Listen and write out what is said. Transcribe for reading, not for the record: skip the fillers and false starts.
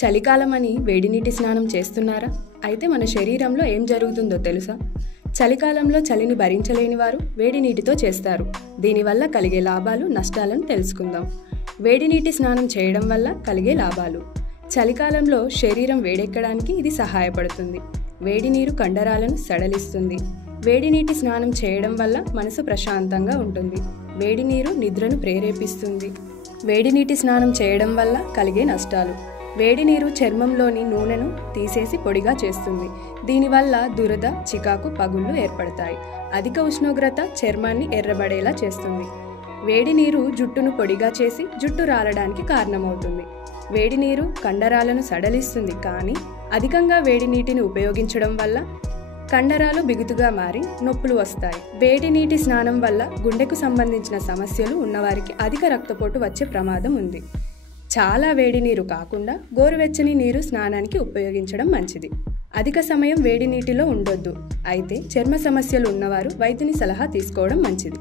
చలికాలం అని వేడి నీటి స్నానం చేస్తున్నారా? అయితే మన శరీరంలో ఏం జరుగుతుందో తెలుసా? చలికాలంలో చలిని భరించలేని వారు వేడి నీటితో చేస్తారు. దీనివల్ల కలిగే లాభాలు, నష్టాలను తెలుసుకుందాం. వేడి నీటి స్నానం చేయడం వల్ల కలిగే లాభాలు. చలికాలంలో శరీరం వేడెక్కడానికి ఇది సహాయపడుతుంది. వేడి నీరు కండరాలను సడలిస్తుంది. వేడి నీటి స్నానం చేయడం వల్ల మనసు ప్రశాంతంగా ఉంటుంది. వేడి నీరు నిద్రను ప్రేరేపిస్తుంది. వేడి నీటి స్నానం చేయడం వల్ల కలిగే నష్టాలు. వేడి నీరు చర్మంలోని నూనెను తీసేసి పొడిగా చేస్తుంది. దీనివల్ల దురద, చికాకు, పగుళ్ళు ఏర్పడతాయి. అధిక ఉష్ణోగ్రత చర్మాన్ని ఎర్రబడేలా చేస్తుంది. వేడి నీరు జుట్టును పొడిగా చేసి జుట్టు రాలడానికి కారణమవుతుంది. వేడి నీరు కండరాలను సడలిస్తుంది, కానీ అధికంగా వేడి నీటిని ఉపయోగించడం వల్ల కండరాలు బిగుతుగా మారి నొప్పులు వస్తాయి. వేడి నీటి స్నానం వల్ల గుండెకు సంబంధించిన సమస్యలు ఉన్నవారికి అధిక రక్తపోటు వచ్చే ప్రమాదం ఉంది. చాలా వేడి నీరు కాకుండా గోరువెచ్చని నీరు స్నానానికి ఉపయోగించడం మంచిది. అధిక సమయం వేడి నీటిలో ఉండొద్దు. అయితే చర్మ సమస్యలు ఉన్నవారు వైద్యుని సలహా తీసుకోవడం మంచిది.